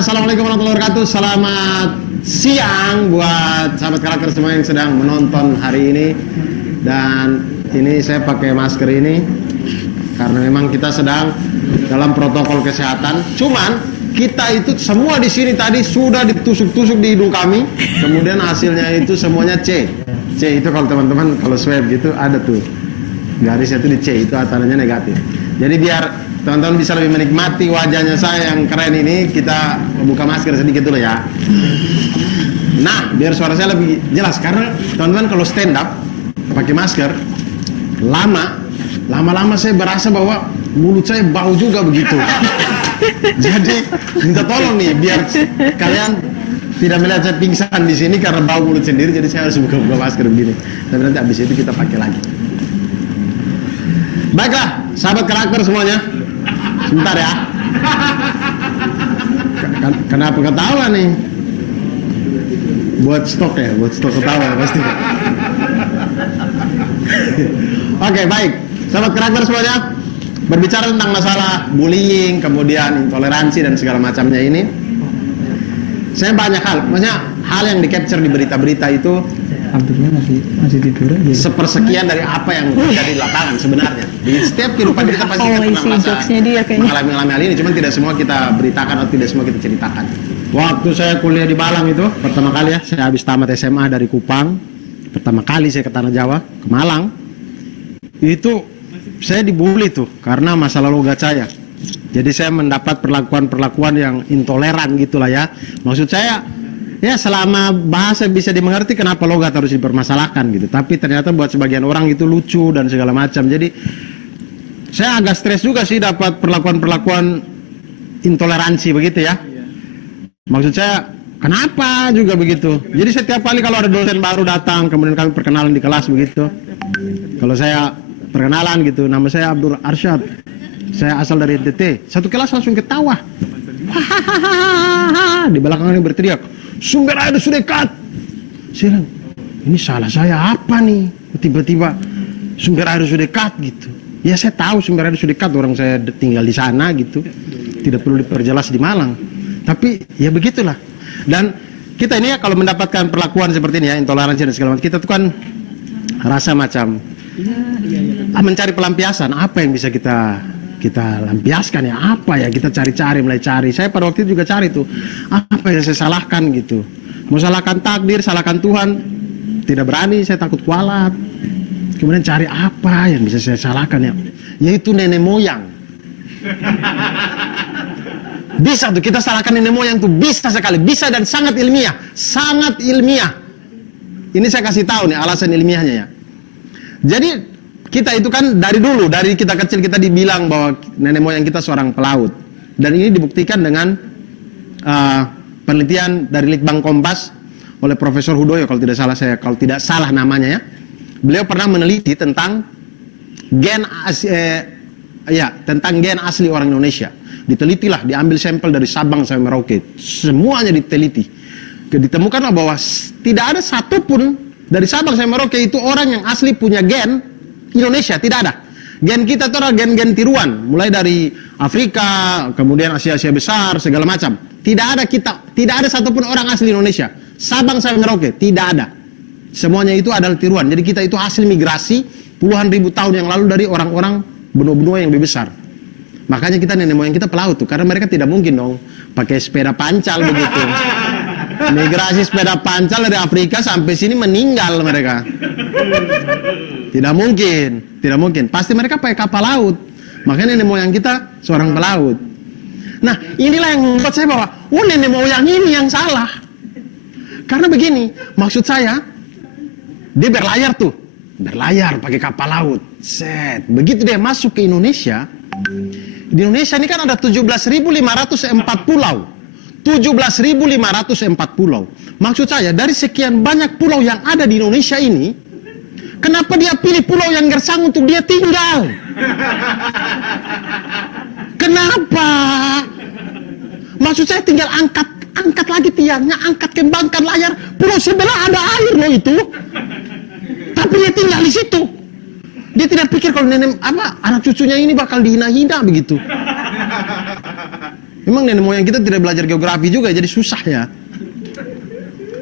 Assalamualaikum warahmatullahi wabarakatuh. Selamat siang buat sahabat karakter semua yang sedang menonton hari ini. Dan ini saya pakai masker ini karena memang kita sedang dalam protokol kesehatan. Cuman kita itu semua di sini tadi sudah ditusuk-tusuk di hidung kami. Kemudian hasilnya itu semuanya C. C itu kalau teman-teman kalau swab gitu ada tuh garisnya itu di C, itu tandanya negatif. Jadi biar teman-teman bisa lebih menikmati wajahnya saya yang keren ini, kita buka masker sedikit dulu ya. Nah, biar suara saya lebih jelas, karena teman-teman kalau stand up pakai masker lama-lama saya berasa bahwa mulut saya bau juga begitu. Jadi minta tolong nih biar kalian tidak melihat saya pingsan di sini karena bau mulut sendiri, jadi saya harus buka masker begini. Tapi nanti habis itu kita pakai lagi. Baiklah, sahabat karakter semuanya. Sebentar ya. Kenapa ketawa nih? Buat stok ya, buat stok ketawa pasti. Oke, baik. Sahabat karakter semuanya, berbicara tentang masalah bullying, kemudian intoleransi dan segala macamnya ini. Saya banyak hal, maksudnya hal yang di-capture di berita-berita itu Abdullah masih tidur aja. Sepersekian dari apa yang terjadi di lapangan sebenarnya. Di setiap kehidupan kita pasti kita pernah mengalami hal ini, cuman tidak semua kita beritakan atau tidak semua kita ceritakan. Waktu saya kuliah di Malang itu pertama kali ya, saya habis tamat SMA dari Kupang. Pertama kali saya ke Tanah Jawa, ke Malang. Itu saya dibully tuh karena masalah logat saya. Jadi saya mendapat perlakuan-perlakuan yang intoleran gitulah ya. Maksud saya, ya selama bahasa bisa dimengerti, kenapa logat harus dipermasalahkan gitu. Tapi ternyata buat sebagian orang itu lucu dan segala macam. Jadi saya agak stres juga sih dapat perlakuan-perlakuan intoleransi begitu ya. Maksud saya kenapa juga begitu. Jadi setiap kali kalau ada dosen baru datang, kemudian kami perkenalan di kelas begitu. Kalau saya perkenalan gitu, nama saya Abdul Arsyad, saya asal dari NTT. Satu kelas langsung ketawa. Di belakangnya berteriak, sumber air sudah dekat. Saya bilang, ini salah saya apa nih? Tiba-tiba sumber air sudah dekat gitu. Ya saya tahu sumber air sudah dekat, orang saya tinggal di sana gitu. Tidak perlu diperjelas di Malang. Tapi ya begitulah. Dan kita ini ya kalau mendapatkan perlakuan seperti ini ya, intoleransi dan segala macam, kita tuh kan rasa macam mencari pelampiasan. Apa yang bisa kita lampiaskan ya, apa ya, kita mulai cari. Saya pada waktu itu juga cari tuh apa yang saya salahkan gitu. Mau salahkan takdir, salahkan Tuhan, tidak berani, saya takut kualat. Kemudian cari apa yang bisa saya salahkan ya, yaitu nenek moyang. Bisa tuh kita salahkan nenek moyang tuh, bisa sekali, bisa dan sangat ilmiah, sangat ilmiah. Ini saya kasih tahu nih alasan ilmiahnya ya. Jadi kita itu kan dari dulu, dari kita kecil kita dibilang bahwa nenek moyang kita seorang pelaut. Dan ini dibuktikan dengan penelitian dari Litbang Kompas oleh Profesor Hudoyo kalau tidak salah namanya ya. Beliau pernah meneliti tentang gen asli orang Indonesia. Ditelitilah, diambil sampel dari Sabang sampai Merauke. Semuanya diteliti. Ditemukanlah bahwa tidak ada satupun dari Sabang sampai Merauke itu orang yang asli punya gen Indonesia, tidak ada. Gen kita itu adalah gen-gen tiruan, mulai dari Afrika, kemudian Asia besar, segala macam. Tidak ada satupun orang asli Indonesia. Sabang sampai Merauke, tidak ada. Semuanya itu adalah tiruan. Jadi kita itu hasil migrasi puluhan ribu tahun yang lalu dari orang-orang benua-benua yang lebih besar. Makanya kita nenek moyang kita pelaut tuh, karena mereka tidak mungkin dong pakai sepeda pancal begitu. Migrasi sepeda pancal dari Afrika sampai sini meninggal mereka. Tidak mungkin. Pasti mereka pakai kapal laut. Makanya nenek moyang kita seorang pelaut. Nah, inilah yang membuat saya bahwa, nenek moyang ini yang salah. Karena begini, maksud saya, dia berlayar pakai kapal laut. Set, begitu dia masuk ke Indonesia. Di Indonesia ini kan ada 17.504 pulau. 17.504 pulau. Maksud saya, dari sekian banyak pulau yang ada di Indonesia ini, kenapa dia pilih pulau yang gersang untuk dia tinggal? Kenapa? Maksud saya tinggal angkat lagi tiangnya, kembangkan layar. Pulau sebelah ada air loh itu. Tapi dia tinggal di situ. Dia tidak pikir kalau anak cucunya ini bakal dihina-hina begitu. Memang nenek moyang kita tidak belajar geografi juga, jadi susah ya.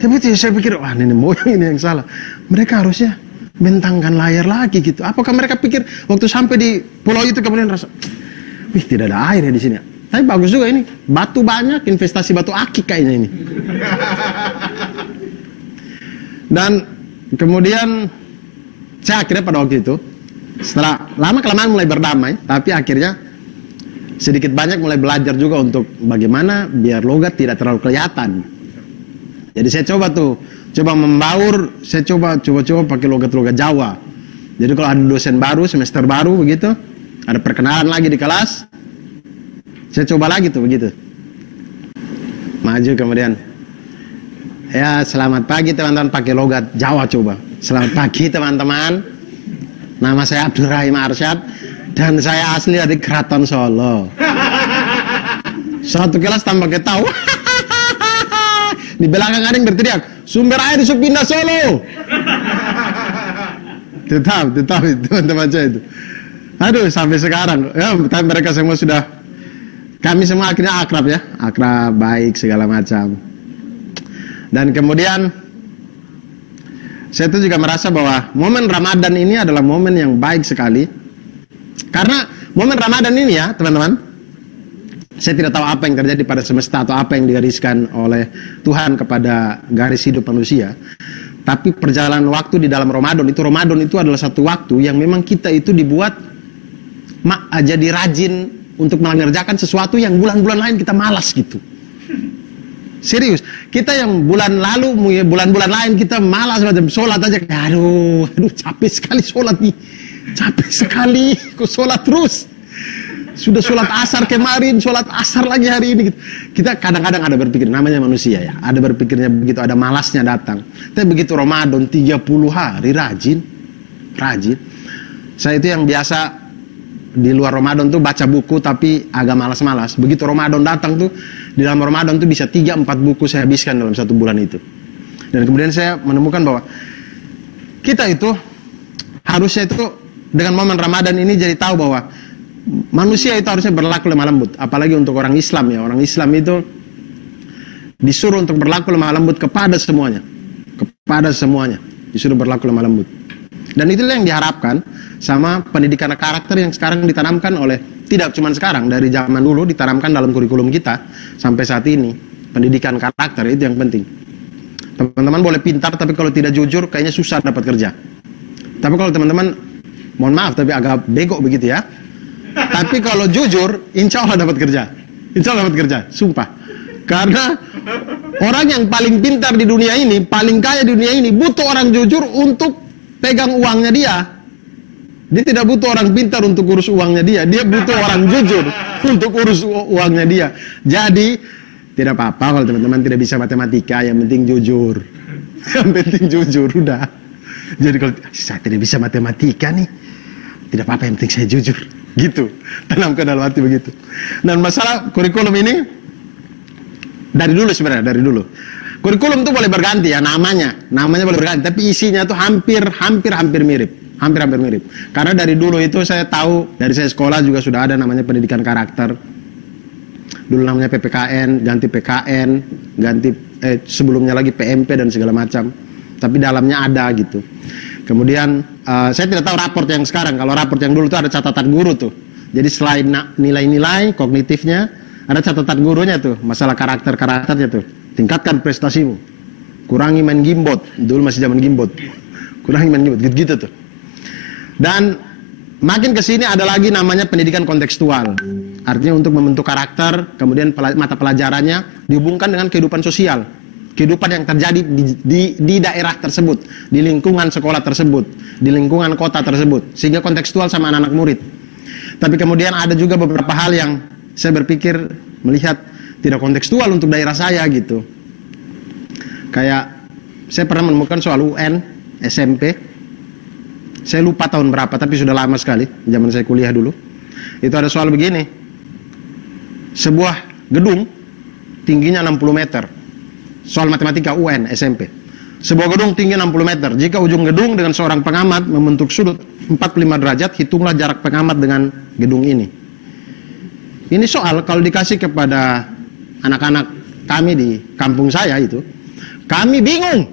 Tapi itu saya pikir, wah nenek moyang ini yang salah. Mereka harusnya bentangkan layar lagi gitu. Apakah mereka pikir waktu sampai di pulau itu kemudian rasa, wih tidak ada air ya di sini. Tapi bagus juga ini, batu banyak, investasi batu akik kayaknya ini. Dan kemudian saya akhirnya pada waktu itu, setelah lama kelamaan mulai berdamai, tapi akhirnya sedikit banyak mulai belajar juga untuk bagaimana biar logat tidak terlalu kelihatan. Jadi saya coba membaur, saya coba pakai logat-logat Jawa. Jadi kalau ada dosen baru, semester baru begitu, ada perkenalan lagi di kelas, saya coba lagi tuh begitu. Maju kemudian, ya selamat pagi teman-teman, pakai logat Jawa coba. Selamat pagi teman-teman, nama saya Abdul Rahim Arsyad dan saya asli dari Keraton Solo. Satu kelas tambah ketawa. Di belakang ada yang berteriak, sumber air di Supindah Solo. Tetap teman-teman saya itu. Aduh sampai sekarang, ya tapi mereka semua sudah, kami semua akhirnya akrab ya, akrab, baik segala macam. Dan kemudian saya tuh juga merasa bahwa momen Ramadan ini adalah momen yang baik sekali. Karena momen Ramadan ini ya teman-teman, saya tidak tahu apa yang terjadi pada semesta atau apa yang digariskan oleh Tuhan kepada garis hidup manusia. Tapi perjalanan waktu di dalam Ramadan itu adalah satu waktu yang memang kita itu dibuat jadi rajin untuk mengerjakan sesuatu yang bulan-bulan lain kita malas gitu. Serius, kita yang bulan lalu, bulan-bulan lain kita malas macam sholat aja, aduh capek sekali sholat nih, capek sekali, kok sholat terus. Sudah sholat asar kemarin, sholat asar lagi hari ini. Kita kadang-kadang ada berpikir, namanya manusia ya, ada berpikirnya begitu, ada malasnya datang. Tapi begitu Ramadan 30 hari rajin. Saya itu yang biasa di luar Ramadan tuh baca buku tapi agak malas-malas. Begitu Ramadan datang tuh, di dalam Ramadan tuh bisa 3-4 buku saya habiskan dalam satu bulan itu. Dan kemudian saya menemukan bahwa kita itu harusnya itu dengan momen Ramadan ini jadi tahu bahwa manusia itu harusnya berlaku lemah lembut. Apalagi untuk orang Islam ya. Orang Islam itu disuruh untuk berlaku lemah lembut kepada semuanya. Kepada semuanya. Disuruh berlaku lemah lembut. Dan itulah yang diharapkan sama pendidikan karakter yang sekarang ditanamkan oleh, tidak cuma sekarang, dari zaman dulu ditanamkan dalam kurikulum kita sampai saat ini. Pendidikan karakter itu yang penting. Teman-teman boleh pintar tapi kalau tidak jujur kayaknya susah dapat kerja. Tapi kalau teman-teman, mohon maaf tapi agak bego begitu ya. Tapi kalau jujur, insya Allah dapat kerja. Insya Allah dapat kerja, sumpah. Karena orang yang paling pintar di dunia ini, paling kaya di dunia ini, butuh orang jujur untuk pegang uangnya dia. Dia tidak butuh orang pintar untuk urus uangnya dia. Dia butuh orang jujur untuk urus uangnya dia. Jadi, tidak apa-apa kalau teman-teman tidak bisa matematika, yang penting jujur. Yang penting jujur, udah. Jadi kalau saya tidak bisa matematika nih, tidak apa-apa, yang penting saya jujur. Gitu, tanamkan dalam hati begitu. Dan masalah kurikulum ini dari dulu sebenarnya, dari dulu. Kurikulum itu boleh berganti ya, namanya boleh berganti, tapi isinya tuh hampir mirip, hampir mirip. Karena dari dulu itu saya tahu, dari saya sekolah juga sudah ada namanya pendidikan karakter. Dulu namanya PPKN, ganti PKN, ganti sebelumnya lagi PMP dan segala macam. Tapi dalamnya ada gitu. Kemudian saya tidak tahu raport yang sekarang. Kalau raport yang dulu itu ada catatan guru tuh. Jadi selain nilai-nilai kognitifnya, ada catatan gurunya tuh, masalah karakternya tuh. Tingkatkan prestasimu, kurangi main gimbot. Dulu masih zaman gimbot, kurangi main gimbot, gitu tuh. Dan makin kesini ada lagi namanya pendidikan kontekstual. Artinya untuk membentuk karakter, kemudian mata pelajarannya dihubungkan dengan kehidupan sosial. Kehidupan yang terjadi di daerah tersebut, di lingkungan sekolah tersebut, di lingkungan kota tersebut, sehingga kontekstual sama anak-anak murid. Tapi kemudian ada juga beberapa hal yang saya berpikir melihat tidak kontekstual untuk daerah saya gitu. Kayak saya pernah menemukan soal UN SMP. Saya lupa tahun berapa, tapi sudah lama sekali, zaman saya kuliah dulu. Itu ada soal begini. Sebuah gedung tingginya 60 meter. Soal matematika UN SMP. Sebuah gedung tinggi 60 meter. Jika ujung gedung dengan seorang pengamat membentuk sudut 45 derajat, hitunglah jarak pengamat dengan gedung ini. Ini soal kalau dikasih kepada anak-anak kami di kampung saya itu, kami bingung.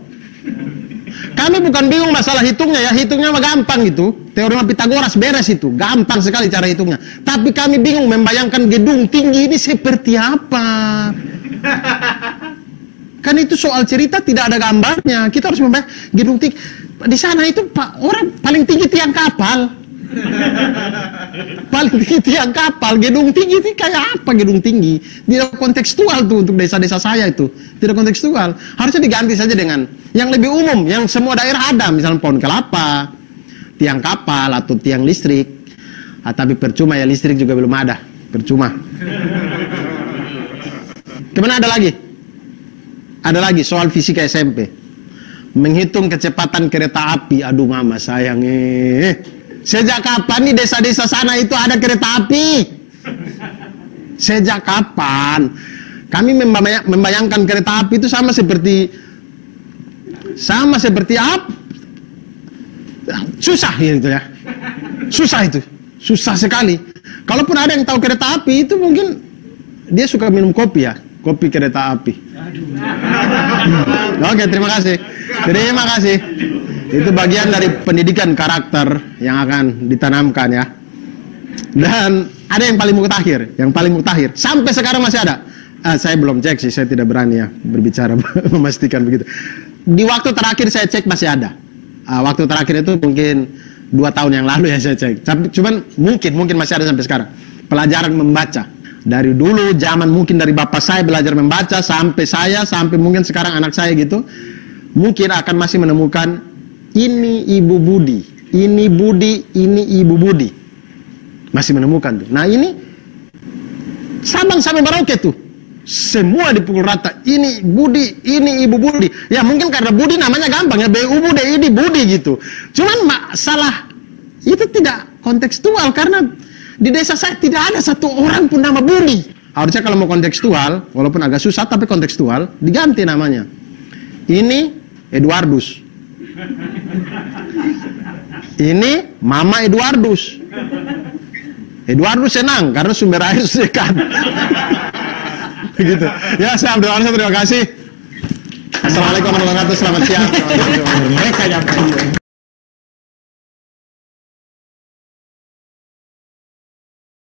Kami bukan bingung masalah hitungnya ya, hitungnya mah gampang gitu. Teorema Pitagoras beres itu, gampang sekali cara hitungnya. Tapi kami bingung membayangkan gedung tinggi ini seperti apa. Kan itu soal cerita tidak ada gambarnya. Kita harus membayang gedung tinggi. Di sana itu orang paling tinggi tiang kapal. Paling tinggi tiang kapal, gedung tinggi itu kayak apa gedung tinggi? Tidak kontekstual tuh untuk desa-desa saya itu. Tidak kontekstual. Harusnya diganti saja dengan yang lebih umum, yang semua daerah ada, misalnya pohon kelapa, tiang kapal atau tiang listrik. Tapi percuma ya, listrik juga belum ada. Percuma. Kemana ada lagi? Ada lagi soal fisika SMP. Menghitung kecepatan kereta api. Aduh mama sayang. Sejak kapan nih desa-desa sana itu ada kereta api? Sejak kapan? Kami membayangkan kereta api itu sama seperti apa? Susah gitu ya. Susah itu. Susah sekali. Kalaupun ada yang tahu kereta api itu mungkin dia suka minum kopi ya. Kopi kereta api. Oke, terima kasih. Terima kasih. Itu bagian dari pendidikan karakter yang akan ditanamkan ya. Dan ada yang paling mutakhir. Sampai sekarang masih ada. Saya belum cek sih, saya tidak berani ya berbicara memastikan begitu. Di waktu terakhir saya cek masih ada. Waktu terakhir itu mungkin 2 tahun yang lalu ya saya cek. Tapi cuman mungkin masih ada sampai sekarang. Pelajaran membaca. Dari dulu zaman mungkin dari bapak saya belajar membaca sampai saya, sampai mungkin sekarang anak saya gitu. Mungkin akan masih menemukan ini Ibu Budi, ini Budi, ini Ibu Budi. Masih menemukan tuh. Nah ini Sabang sampai Merauke tuh. Semua dipukul rata. Ini Budi, ini Ibu Budi. Ya mungkin karena Budi namanya gampang ya. BU Budi, ini Budi gitu. Cuman masalah itu tidak kontekstual. Karena di desa saya tidak ada satu orang pun nama Budi. Harusnya kalau mau kontekstual, walaupun agak susah tapi kontekstual, diganti namanya. Ini Eduardus. Ini Mama Eduardus. Eduardus senang karena sumber air dekat. Begitu. Ya, saya ambil alih, terima kasih. Assalamualaikum warahmatullahi wabarakatuh. Selamat siang. Mereka yang